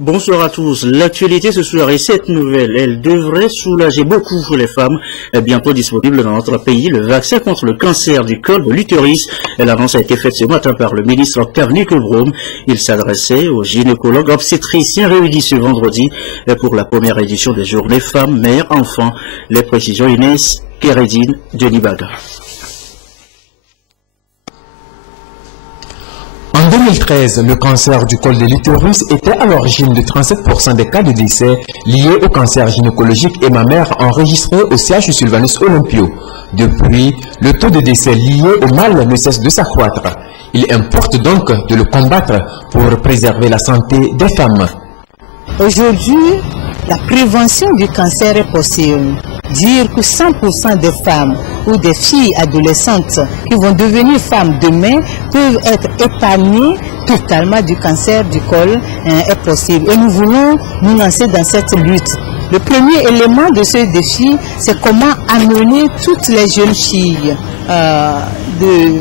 Bonsoir à tous. L'actualité ce soir est cette nouvelle. Elle devrait soulager beaucoup les femmes. Bientôt disponible dans notre pays, le vaccin contre le cancer du col de l'utérus. L'annonce a été faite ce matin par le ministre Octave Nicobrom. Il s'adressait aux gynécologues obstétriciens réunis ce vendredi pour la première édition des journées femmes, mères, enfants. Les précisions Inès Kéredine de Nibaga. En 2013, le cancer du col de l'utérus était à l'origine de 37% des cas de décès liés au cancer gynécologique et mammaire enregistrés au CHU Sylvanus Olympio. Depuis, le taux de décès lié au mal ne cesse de s'accroître. Il importe donc de le combattre pour préserver la santé des femmes. Aujourd'hui, la prévention du cancer est possible. Dire que 100% des femmes ou des filles adolescentes qui vont devenir femmes demain peuvent être épargnées totalement du cancer du col est possible. Et nous voulons nous lancer dans cette lutte. Le premier élément de ce défi, c'est comment amener toutes les jeunes filles de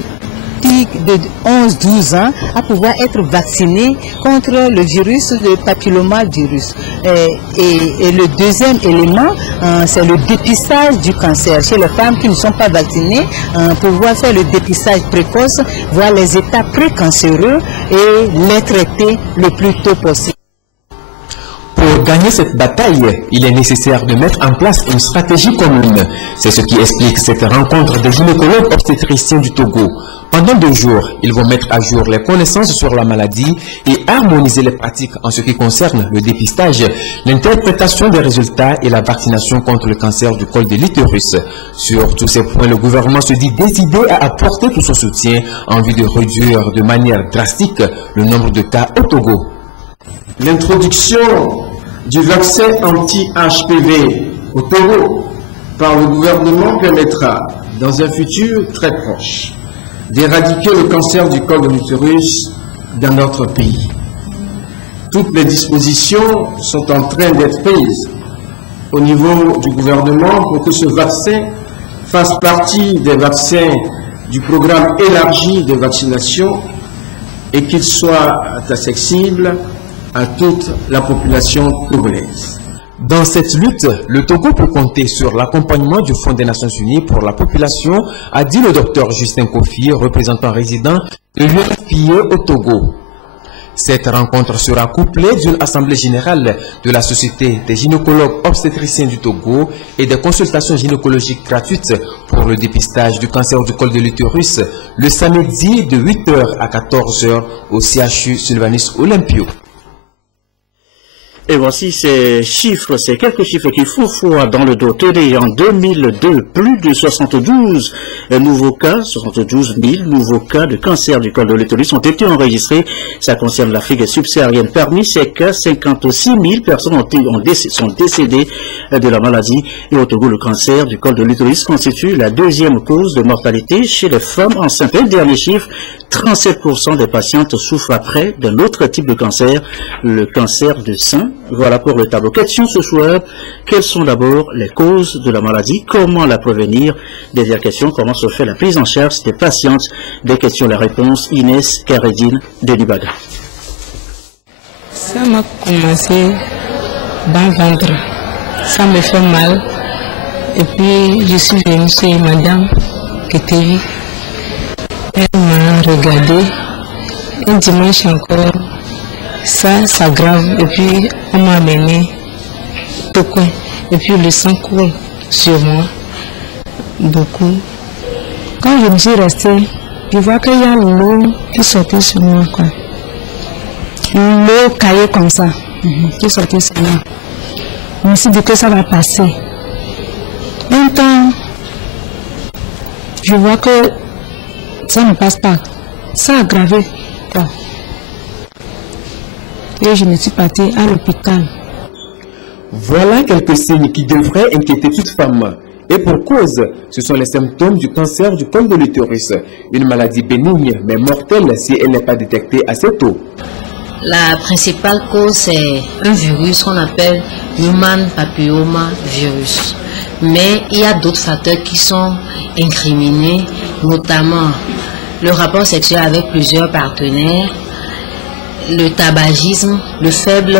11-12 ans à pouvoir être vaccinées contre le virus, le papillomavirus. Et le deuxième élément, c'est le dépistage du cancer. Chez les femmes qui ne sont pas vaccinées, pouvoir faire le dépistage précoce, voir les états précancéreux et les traiter le plus tôt possible. Pour gagner cette bataille, il est nécessaire de mettre en place une stratégie commune. C'est ce qui explique cette rencontre des gynécologues obstétriciens du Togo. Pendant 2 jours, ils vont mettre à jour les connaissances sur la maladie et harmoniser les pratiques en ce qui concerne le dépistage, l'interprétation des résultats et la vaccination contre le cancer du col de l'utérus. Sur tous ces points, le gouvernement se dit décidé à apporter tout son soutien en vue de réduire de manière drastique le nombre de cas au Togo. L'introduction du vaccin anti-HPV au Togo par le gouvernement permettra, dans un futur très proche, d'éradiquer le cancer du col de l'utérus dans notre pays. Toutes les dispositions sont en train d'être prises au niveau du gouvernement pour que ce vaccin fasse partie des vaccins du programme élargi de vaccination et qu'il soit accessible à toute la population togolaise. Dans cette lutte, le Togo peut compter sur l'accompagnement du Fonds des Nations Unies pour la population, a dit le docteur Justin Kofi, représentant résident de l'UNFPA au Togo. Cette rencontre sera couplée d'une assemblée générale de la Société des gynécologues obstétriciens du Togo et des consultations gynécologiques gratuites pour le dépistage du cancer du col de l'utérus le samedi de 8h à 14h au CHU Sylvanus Olympio. Et voici ces chiffres, ces quelques chiffres qui font foi dans le dos. Tenez, en 2002, plus de 72 000 nouveaux cas de cancer du col de l'utérus ont été enregistrés. Ça concerne l'Afrique subsaharienne. Parmi ces cas, 56 000 personnes sont décédées de la maladie. Et au Togo, le cancer du col de l'utérus constitue la 2e cause de mortalité chez les femmes enceintes. Et le dernier chiffre, 37% des patientes souffrent après d'un autre type de cancer, le cancer du sein. Voilà pour le tableau. Question ce soir, quelles sont d'abord les causes de la maladie, comment la prévenir, des questions, comment se fait la prise en charge des patientes, des questions, la réponse, Inès Kéredine de Nibaga. Ça m'a commencé dans le ventre, ça me fait mal, et puis je suis venue chez madame qui était vue, elle m'a regardé, un dimanche encore, ça s'aggrave et puis on m'a amené au coin et puis le sang coule sur moi beaucoup. Quand je me suis restée, je vois qu'il y a l'eau qui sortait sur moi, quoi. L'eau caillait comme ça qui sortait sur moi. Je me suis dit que ça va passer. Un temps, je vois que ça ne passe pas, ça a aggravé, quoi. Et je me suis partie à l'hôpital. Voilà quelques signes qui devraient inquiéter toute femme. Et pour cause, ce sont les symptômes du cancer du col de l'utérus. Une maladie bénigne mais mortelle si elle n'est pas détectée assez tôt. La principale cause, c'est un virus qu'on appelle Human Papilloma Virus. Mais il y a d'autres facteurs qui sont incriminés, notamment le rapport sexuel avec plusieurs partenaires, le tabagisme, le faible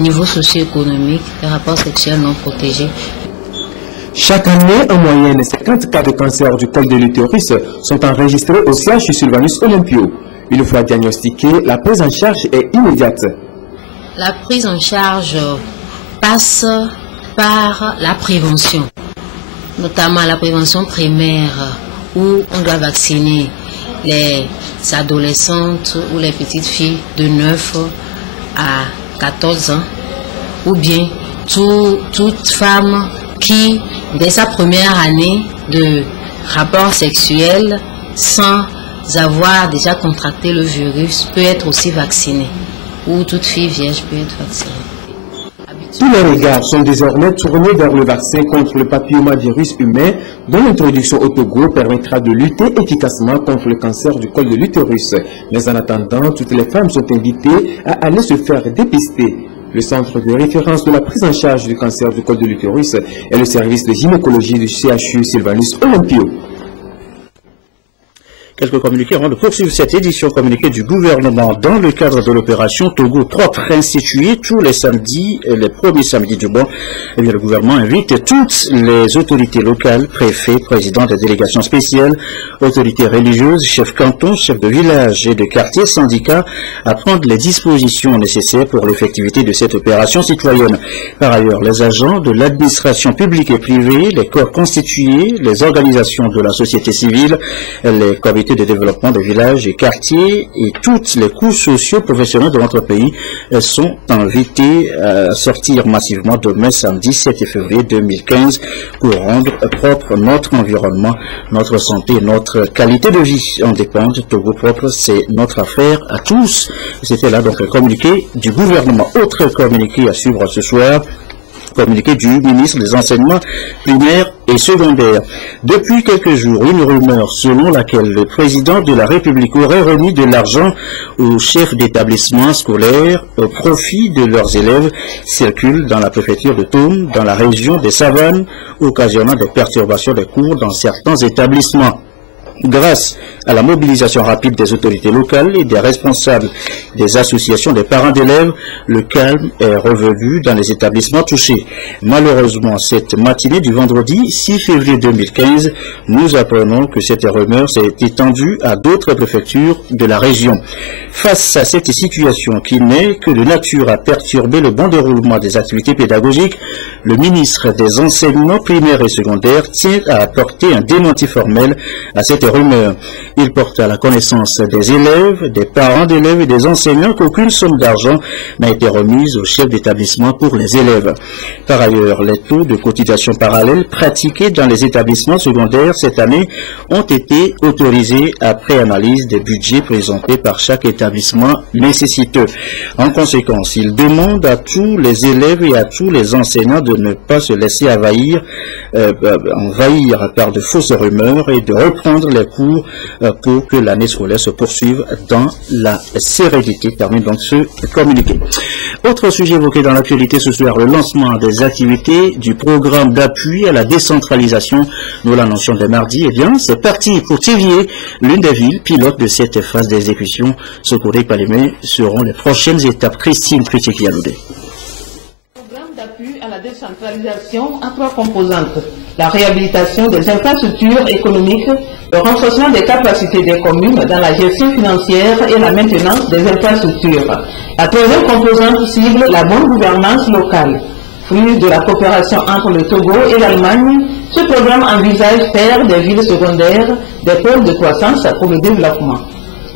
niveau socio-économique, les rapports sexuels non protégés. Chaque année, en moyenne, 50 cas de cancer du col de l'utérus sont enregistrés au CHU Sylvanus Olympio. Une fois diagnostiqué, la prise en charge est immédiate. La prise en charge passe par la prévention, notamment la prévention primaire où on doit vacciner les adolescentes ou les petites filles de 9 à 14 ans, ou bien toute femme qui, dès sa première année de rapport sexuel, sans avoir déjà contracté le virus, peut être aussi vaccinée, ou toute fille vierge peut être vaccinée. Tous les regards sont désormais tournés vers le vaccin contre le papillomavirus humain, dont l'introduction au Togo permettra de lutter efficacement contre le cancer du col de l'utérus. Mais en attendant, toutes les femmes sont invitées à aller se faire dépister. Le centre de référence de la prise en charge du cancer du col de l'utérus est le service de gynécologie du CHU Sylvanus Olympio. Quelques communiqués avant de poursuivre cette édition communiquée du gouvernement dans le cadre de l'opération Togo propre instituée tous les samedis, les premiers samedis du mois. Eh bien, le gouvernement invite toutes les autorités locales, préfets, présidents des délégations spéciales, autorités religieuses, chefs cantons, chefs de village et de quartier, syndicats à prendre les dispositions nécessaires pour l'effectivité de cette opération citoyenne. Par ailleurs, les agents de l'administration publique et privée, les corps constitués, les organisations de la société civile, les comités de développement des villages et quartiers et toutes les couches socio-professionnelles de notre pays sont invités à sortir massivement demain samedi 7 février 2015 pour rendre propre notre environnement, notre santé, notre qualité de vie en dépendent. Togo propre, c'est notre affaire à tous. C'était là donc le communiqué du gouvernement. Autre communiqué à suivre ce soir. Communiqué du ministre des Enseignements primaires et secondaires. Depuis quelques jours, une rumeur selon laquelle le président de la République aurait remis de l'argent aux chefs d'établissements scolaires au profit de leurs élèves circule dans la préfecture de Toum, dans la région des Savanes, occasionnant des perturbations des cours dans certains établissements. Grâce à la mobilisation rapide des autorités locales et des responsables des associations des parents d'élèves, le calme est revenu dans les établissements touchés. Malheureusement, cette matinée du vendredi 6 février 2015, nous apprenons que cette rumeur s'est étendue à d'autres préfectures de la région. Face à cette situation qui n'est que de nature à perturber le bon déroulement des activités pédagogiques, le ministre des Enseignements primaires et secondaires tient à apporter un démenti formel à cette rumeur. Il porte à la connaissance des élèves, des parents d'élèves et des enseignants qu'aucune somme d'argent n'a été remise au chef d'établissement pour les élèves. Par ailleurs, les taux de cotisation parallèles pratiqués dans les établissements secondaires cette année ont été autorisés après analyse des budgets présentés par chaque établissement nécessiteux. En conséquence, il demande à tous les élèves et à tous les enseignants de ne pas se laisser envahir par de fausses rumeurs et de reprendre les cours pour que l'année scolaire se poursuive dans la sérénité. Termine donc ce communiqué. Autre sujet évoqué dans l'actualité ce soir, le lancement des activités du programme d'appui à la décentralisation. Nous l'annoncions dès mardi. Eh bien, c'est parti pour Thiviers, l'une des villes pilotes de cette phase d'exécution. Secouré par les mains seront les prochaines étapes. Christine Critique-Yaloudé. Le programme d'appui à la décentralisation a trois composantes. La réhabilitation des infrastructures économiques, le renforcement des capacités des communes dans la gestion financière et la maintenance des infrastructures. La troisième composante cible la bonne gouvernance locale. Fruit de la coopération entre le Togo et l'Allemagne, ce programme envisage faire des villes secondaires des pôles de croissance pour le développement.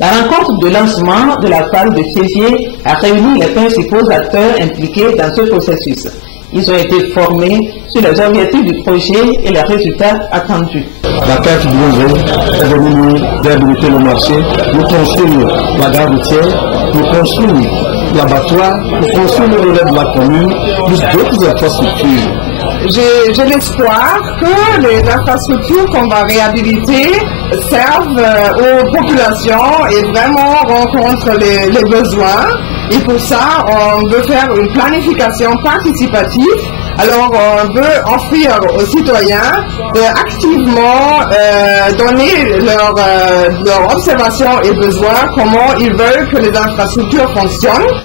La rencontre de lancement de la phase de Thiviers a réuni les principaux acteurs impliqués dans ce processus. Ils ont été formés sur les objectifs du projet et les résultats attendus. La carte du nouveau est venue nous réhabiliter le marché, nous construire la gare routière, nous construire l'abattoir, nous construire le relais de la commune, plus d'autres infrastructures. J'ai l'espoir que les infrastructures qu'on va réhabiliter servent aux populations et vraiment rencontrent les besoins. Et pour ça, on veut faire une planification participative Alors on veut offrir aux citoyens activement donner leur observation et besoin, comment ils veulent que les infrastructures fonctionnent.